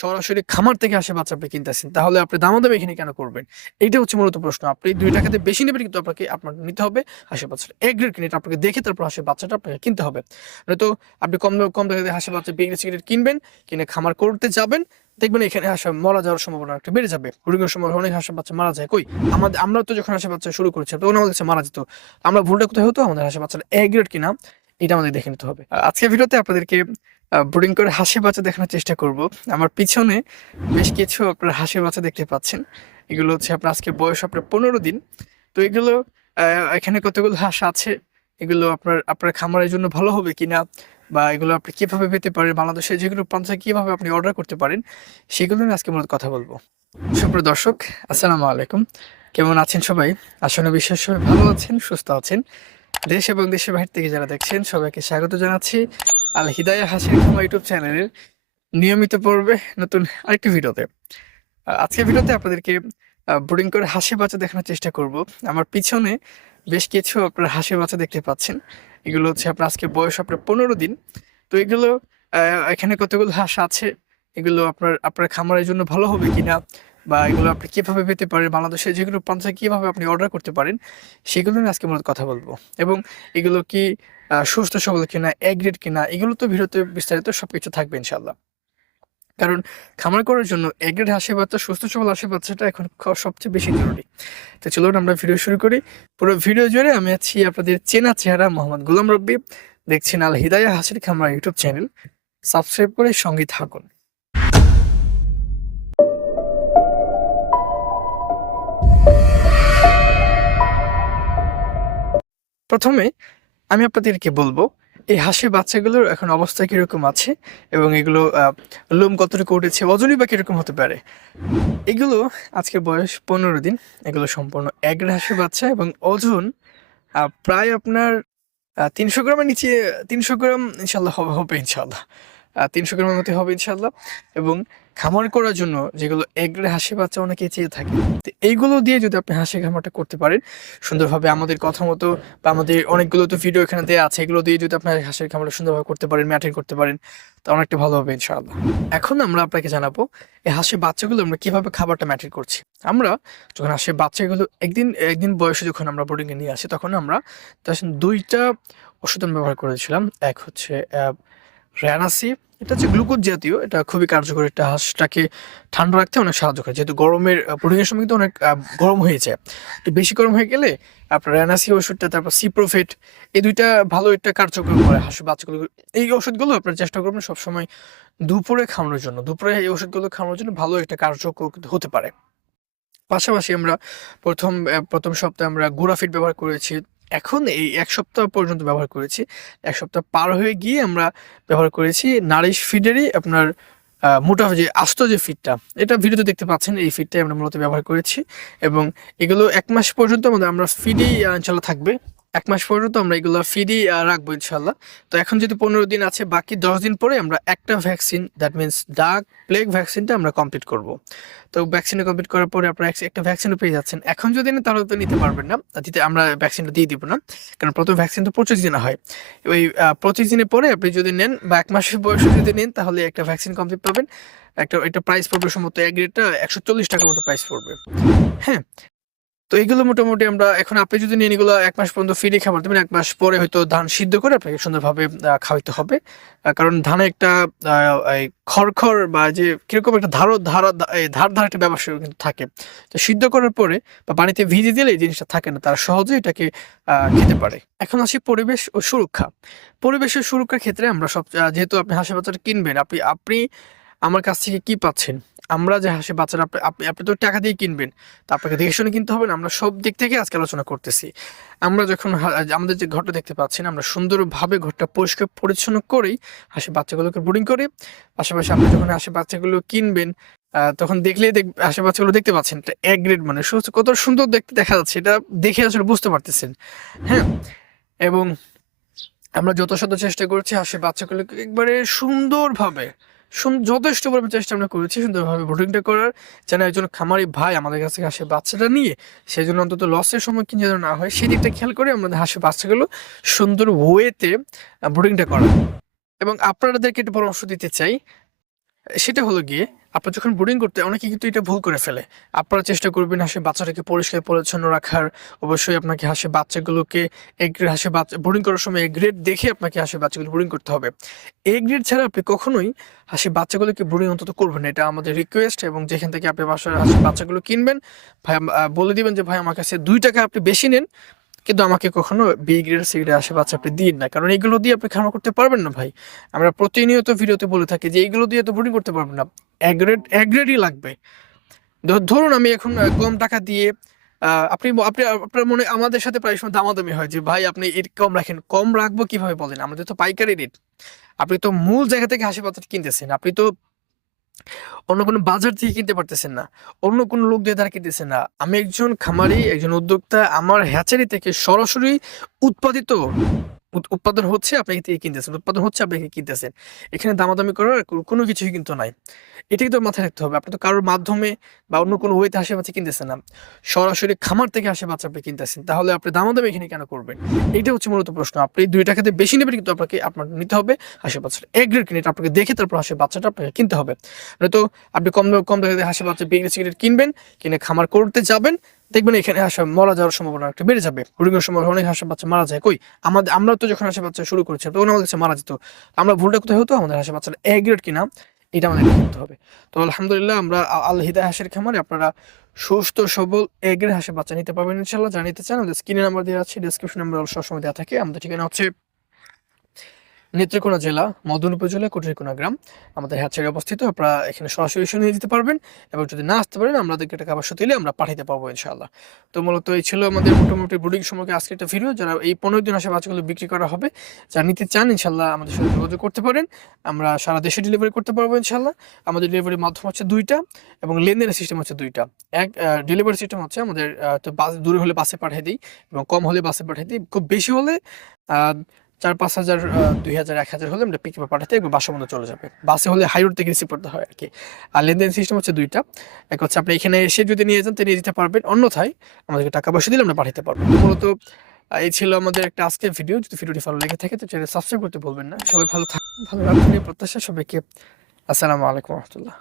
সরাসরি খামার থেকে আসে বাচ্চা আপনি কিনতেছেন, তাহলে আপনি দামাদামি এখানে কেন করবেন? এইটা হচ্ছে মূলত প্রশ্ন। আপনি দুই টাকাতে বেশি নেবেন কিন্তু আপনাকে, আপনার নিতে হবে হাসি বাচ্চাটা। এক গ্রেড কিনে আপনাকে দেখে তারপর হাসি বাচ্চাটা আপনাকে কিনতে হবে। নয়তো আপনি কম কম টাকাতে হাসি বাচ্চা বিক্রি সিগারেট কিনবেন, কিনে খামার করতে যাবেন, দেখবেন এখানে হাসা মারা যাওয়ার সম্ভাবনা একটা বেড়ে যাবে। ব্রিডিংয়ের সময় অনেক হাসা বাচ্চা মারা যায়। কই? আমাদের, আমরা তো যখন হাসা বাচ্চা শুরু করেছি, তখন আমাদের কাছে মারা যেত। আমরা ভুলটা কোথায় হতো? আমাদের হাসা বাচ্চাটা এক গ্রেড কিনা, এটা আমাদের দেখে নিতে হবে। আর আজকের ভিডিওতে আপনাদেরকে ব্রিডিং করে হাসি বাচ্চা দেখানোর চেষ্টা করব। আমার পিছনে বেশ কিছু আপনার হাসি বাচ্চা দেখতে পাচ্ছেন। এগুলো হচ্ছে আপনার আজকে বয়স আপনার পনেরো দিন। তো এগুলো এখানে কতগুলো হাঁস আছে? এগুলো আপনার আপনার খামারের জন্য ভালো হবে কিনা? বা এগুলো আপনি কীভাবে পেতে পারেন? বাংলাদেশে যেগুলো পাঞ্চা কীভাবে আপনি অর্ডার করতে পারেন? সেগুলো নিয়ে আজকে মূলত কথা বলব। সুপ্রিয় দর্শক, আসসালামু আলাইকুম। কেমন আছেন সবাই? আসলে বিশ্বাস সবাই ভালো আছেন, সুস্থ আছেন। দেশ এবং দেশের বাইরে থেকে যারা দেখছেন সবাইকে স্বাগত জানাচ্ছি আল হিদায়া হাসির খামা ইউটিউব চ্যানেলের নিয়মিত পর্বে নতুন আরেকটি ভিডিওতে। আহ, আজকের ভিডিওতে আপনাদেরকে বোর্ডিং করে হাসি বাচ্চা দেখানোর চেষ্টা করব। আমার পিছনে বেশ কিছু আপনার হাসি বাচ্চা দেখতে পাচ্ছেন। এগুলো হচ্ছে আপনার আজকে বয়স আপনার পনেরো দিন। তো এগুলো এখানে কতগুলো হাঁস আছে? এগুলো আপনার আপনার খামারের জন্য ভালো হবে কিনা? বা এগুলো আপনি কীভাবে পেতে পারেন বাংলাদেশে যেগুলো পাঞ্চা কীভাবে আপনি অর্ডার করতে পারেন, সেগুলো নিয়ে আজকে মূলত কথা বলব। এবং এগুলো কি সুস্থ, সবল কিনা, এক গ্রেড কিনা, এগুলো তো ভিডিওতে বিস্তারিত সব কিছু থাকবে ইনশাল্লাহ কারণ খামার করার জন্য এগ্রেড গ্রেড হাসি বাচ্চা সুস্থ, সবল হাসি বাচ্চাটা এখন সবচেয়ে বেশি জরুরি। তো চলুন আমরা ভিডিও শুরু করি। পুরো ভিডিও জুড়ে আমি আছি আপনাদের চেনা চেহারা মোহাম্মদ গোলাম রব্বি। দেখছেন আল হিদায়া হাসির খামার ইউটিউব চ্যানেল। সাবস্ক্রাইব করে সঙ্গে থাকুন। প্রথমে আমি আপনাদেরকে বলব, এই হাঁসের বাচ্চাগুলোর এখন অবস্থা কীরকম আছে এবং এগুলো লোম কতটুকু উঠেছে, ওজনই বা কীরকম হতে পারে? এগুলো আজকে বয়স পনেরো দিন, এগুলো সম্পূর্ণ এক হাঁসের বাচ্চা এবং ওজন প্রায় আপনার তিনশো গ্রামের নিচে, তিনশো গ্রাম ইনশাল্লাহ হবে হবে ইনশাল্লাহ। তিনশো গ্রামের মতো হবে ইনশাল্লাহ এবং খামার করার জন্য যেগুলো এগড়ে হাসি বাচ্চা অনেকে চেয়ে থাকে, তো এইগুলো দিয়ে যদি আপনি হাসি খামারটা করতে পারেন, সুন্দরভাবে আমাদের কথা মতো বা আমাদের অনেকগুলো তো ভিডিও এখানে দেওয়া আছে, এগুলো দিয়ে যদি আপনার হাঁসের খামারটা সুন্দরভাবে করতে পারেন ম্যাটেন করতে পারেন, তা অনেকটা ভালো হবে ইনশাআল্লাহ। এখন আমরা আপনাকে জানাব, এই হাঁসের বাচ্চাগুলো আমরা কীভাবে খাবারটা ম্যাটেন করছি? আমরা যখন হাঁসের বাচ্চাগুলো একদিন একদিন বয়সে যখন আমরা বোর্ডিংয়ে নিয়ে আসি, তখন আমরা দুইটা ওষুধ ব্যবহার করেছিলাম। এক হচ্ছে র্যানাসি এটা হচ্ছে গ্লুকোজ জাতীয়, এটা খুবই কার্যকর এটা হাঁসটাকে ঠান্ডা রাখতে অনেক সাহায্য করে। যেহেতু গরমের প্রোটিনের সময় কিন্তু অনেক গরম হয়ে যায়। তো বেশি গরম হয়ে গেলে আপনার র্যানাসি ওষুধটা, তারপর সিপ্রোফেট, এই দুইটা ভালো একটা কার্যকর করে হাঁস বাচ্চাগুলো। এই ওষুধগুলো আপনার চেষ্টা করবেন সবসময় দুপুরে খাওয়ানোর জন্য। দুপুরে এই ওষুধগুলো খাওয়ানোর জন্য ভালো একটা কার্যকর হতে পারে। পাশাপাশি আমরা প্রথম প্রথম সপ্তাহে আমরা গুড়া ফিড ব্যবহার করেছি। এখন এই এক সপ্তাহ পর্যন্ত ব্যবহার করেছি। এক সপ্তাহ পার হয়ে গিয়ে আমরা ব্যবহার করেছি নারিশ ফিডেরই আপনার মোটা যে আস্ত যে ফিডটা এটা ভিডিওতে দেখতে পাচ্ছেন, এই ফিডটাই আমরা মূলত ব্যবহার করেছি। এবং এগুলো এক মাস পর্যন্ত আমাদের, আমরা ফিডেই চলা থাকবে। এক মাস পর্যন্ত আমরা এগুলো ফিডেই রাখব ইনশাল্লাহ তো এখন যদি পনেরো দিন আছে, বাকি দশ দিন পরে আমরা একটা vaccine that means duck plague ভ্যাকসিনটা আমরা কমপ্লিট করব। তো ভ্যাকসিনে কমপ্লিট করার পরে আপনারা এক- একটা ভ্যাকসিনও পেয়ে যাচ্ছেন। এখন যদি নেন তাহলে তো নিতে পারবেন না। দিতে আমরা ভ্যাকসিনটা দিয়ে দিব না, কারণ প্রথম ভ্যাকসিন তো পঁচিশ দিনে হয়। ওই পঁচিশ দিনের পরে আপনি যদি নেন বা এক মাসের বয়সে যদি নেন, তাহলে একটা ভ্যাকসিন কমপ্লিট পাবেন। একটা একটা প্রাইস পড়বে সম্ভবত এক রেটটা একশো চল্লিশ টাকার মতো প্রাইস পড়বে। হ্যাঁ তো এগুলো মোটামুটি আমরা এখন আপনি যদি নিয়ে এগুলো এক মাস পর্যন্ত ফিরে খাবার দেবেন, এক মাস পরে হয়তো ধান সিদ্ধ করে আপনাকে সুন্দরভাবে খাওয়াইতে হবে। কারণ ধানে একটা খড়খড় বা যে কীরকম একটা ধার, ধারা ধার ধার একটা ব্যবসা কিন্তু থাকে। তো সিদ্ধ করার পরে বা পানিতে ভিজে দিলে এই জিনিসটা থাকে না, তারা সহজেই এটাকে খেতে পারে। এখন আসি পরিবেশ ও সুরক্ষা। পরিবেশের সুরক্ষার ক্ষেত্রে আমরা সব যেহেতু আপনি হাঁসের বাচ্চাটা কিনবেন, আপনি আপনি আমার কাছ থেকে কি পাচ্ছেন? আমরা যে হাঁসের বাচ্চারা, আপনি, আপনি- তো টাকা দিয়ে কিনবেন, তা আপনাকে দেখে শুনে কিনতে হবে না, আমরা সব দিক থেকে আজকে আলোচনা করতেছি। আমরা যখন আমাদের যে ঘরটা দেখতে পাচ্ছেন আমরা সুন্দরভাবে ঘরটা পরিষ্কার পরিচ্ছন্ন করেই হাঁসের বাচ্চাগুলোকে বোর্ডিং করে, পাশাপাশি আপনি যখন হাঁসের বাচ্চাগুলো কিনবেন তখন দেখলেই দেখ হাঁসের বাচ্চাগুলো দেখতে পাচ্ছেন, এটা এক গ্রেড মানে কত সুন্দর দেখতে দেখা যাচ্ছে, এটা দেখে আসলে বুঝতে পারতেছেন হ্যাঁ? এবং আমরা যথাসাধ্য চেষ্টা করছি হাঁসের বাচ্চাগুলোকে একবারে সুন্দরভাবে সুন- যথেষ্ট পরিমাণ চেষ্টা আমরা করেছি সুন্দরভাবে বোটিংটা করার। যেন একজন খামারি ভাই আমাদের কাছে থেকে হাঁসের বাচ্চাটা নিয়ে সেই জন্য অন্তত লসের সম্মুখীন যেন না হয় সেই দিকটা খেয়াল করে আমাদের হাসে বাচ্চাগুলো সুন্দর ওয়েতে বোটিংটা করা এবং আপনাদেরকে একটু পরামর্শ দিতে চাই, সেটা হলো গিয়ে আপনার যখন ব্রুডিং করতে অনেকে কিন্তু এটা ভুল করে ফেলে। আপনারা চেষ্টা করবেন হাঁসের বাচ্চাটাকে পরিষ্কার পরিচ্ছন্ন রাখার। অবশ্যই আপনাকে হাঁসের বাচ্চাগুলোকে এ গ্রেড বাচ্চা ব্রুডিং করার সময় এ গ্রেড দেখে আপনাকে হাঁসের বাচ্চাগুলো ব্রুডিং করতে হবে। এ গ্রেড ছাড়া আপনি কখনোই হাঁসের বাচ্চাগুলোকে ব্রুডিং অন্তত করবেন না। এটা আমাদের রিকোয়েস্ট এবং যেখান থেকে আপনি বাসার হাঁসের বাচ্চাগুলো কিনবেন, ভাই বলে দিবেন যে, ভাই, আমার কাছে দুই টাকা আপনি বেশি নেন। কিন্তু আমাকে কখনো বি গ্রেড সি গ্রেড বাচ্চা আপনি দিন না। কারণ এগুলো দিয়ে আপনি খামার করতে পারবেন না ভাই। আমরা প্রতিনিয়ত ভিডিওতে বলে থাকি যে এইগুলো দিয়ে তো ব্রুডিং করতে পারবেন না। এক গ্রেড এক গ্রেডই লাগবে। ধরুন আমি এখন কম টাকা দিয়ে আপনি আপনি, আপনার মনে, আমাদের সাথে প্রায় সময় দামাদামি হয় যে, ভাই, আপনি এর কম রাখেন। কম রাখব কীভাবে বলেন? আমাদের তো পাইকারি রেট আপনি তো মূল জায়গা থেকে হাসি পাতা কিনতেছেন। আপনি তো অন্য কোনো বাজার থেকে কিনতে পারতেছেন না, অন্য কোনো লোক দিয়ে তারা কিনতেছেন না। আমি একজন খামারি, একজন উদ্যোক্তা, আমার হ্যাচারি থেকে সরাসরি উৎপাদিত উৎ- উৎপাদন হচ্ছে আপনি থেকে কিনতেছেন, উৎপাদন হচ্ছে আপনি এখানে কিনতেছেন। এখানে দামাদামি করার কোনো কিছুই কিন্তু নাই। এটাই তো মাথায় রাখতে হবে। আপনি তো কারোর মাধ্যমে বা অন্য কোনো ওয়েতে হাসি বাচ্চা কিনতেছেন না। সরাসরি খামার থেকে হাসি বাচ্চা আপনি কিনতেছেন। তাহলে আপনি দামাদামি এখানে কেন করবেন? এটা হচ্ছে মূলত প্রশ্ন। আপনি দুই টাকাতে বেশি নেবেন কিন্তু আপনাকে, আপনার নিতে হবে হাসি বাচ্চাটা এক গ্রেড কিনে আপনাকে দেখে তারপর হাসি বাচ্চাটা আপনাকে কিনতে হবে। নয়তো আপনি কম কম টাকাতে হাসি বাচ্চা বিক্রি সিগারেট কিনবেন, কিনে খামার করতে যাবেন দেখবেন এখানে হাঁস মারা যাওয়ার সম্ভাবনা একটু বেড়ে যাবে। ব্রুডিংয়ের সময় অনেক হাঁসের বাচ্চা মারা যায়। কই? আমাদের, আমরা তো যখন হাঁসের বাচ্চা শুরু করেছি তখন আমাদের কাছে মারা যেত। আমরা ভুলটা কোথায় হতো? আমাদের হাঁসের বাচ্চাটা এক গ্রেড কিনা? এটা আমাদের করতে হবে। তো আলহামদুলিল্লাহ আমরা আল হাঁসের খামারে আপনারা সুস্থ, সবল এগের হাঁসের বাচ্চা নিতে পারবেন ইনশাল্লাহ যা নিতে চান, আমাদের স্ক্রিনে নাম্বার দেওয়া আছে ডিসক্রিপশন নাম্বার সবসময় দেওয়া থাকে। আমাদের ঠিকানা হচ্ছে নেত্রকোনা জেলা, মদন উপজেলা, কুটিরকোনা গ্রাম। আমাদের হ্যাচারি অবস্থিত, আপনারা এখানে সরাসরি এসে দিতে পারবেন। এবং যদি না আসতে পারেন আমাদেরকে একটা খাবার দিলে আমরা পাঠাতে পারব, ইনশাআল্লাহ। তো মূলত এই ছিল আমাদের মোটামুটি ব্রুডিং সম্পর্কে আজকে একটা ভিডিও যারা এই পনেরো দিন আসে বাচ্চাগুলো বিক্রি করা হবে, যারা নিতে চান ইনশাল্লাহ আমাদের সাথে যোগাযোগ করতে পারেন। আমরা সারা দেশে ডেলিভারি করতে পারব ইনশাল্লাহ আমাদের ডেলিভারির মাধ্যম হচ্ছে দুইটা, এবং লেনদেনের সিস্টেম হচ্ছে দুইটা। এক ডেলিভারি সিস্টেম হচ্ছে আমাদের তো বাস, দূরে হলে বাসে পাঠিয়ে দিই, এবং কম হলে বাসে পাঠিয়ে দিই। খুব বেশি হলে চার পাঁচ হাজার দুই হাজার, এক হাজার হলে আমরা পিক পাঠাতে একবার মধ্যে চলে যাবে। বাসে হলে হাই রোড থেকে রিসিভ করতে হয় আর কি আর লেনদেন সিস্টেম হচ্ছে দুইটা। এক হচ্ছে আপনি এখানে এসে যদি নিয়ে যান তো নিয়ে যেতে পারবেন। অন্যথায় আমাদেরকে টাকা পয়সা দিলে আমরা পাঠাতে পারব। মূলত এই ছিল আমাদের একটা আজকের ভিডিও যদি ভিডিওটি ভালো লেগে থাকে, তো চ্যানেল সাবস্ক্রাইব করতে বলবেন না। সবাই ভালো থাকুন ভালো রাখুন প্রত্যাশা সবাইকে। আসসালামু আলাইকুম রহমতুল্লাহ।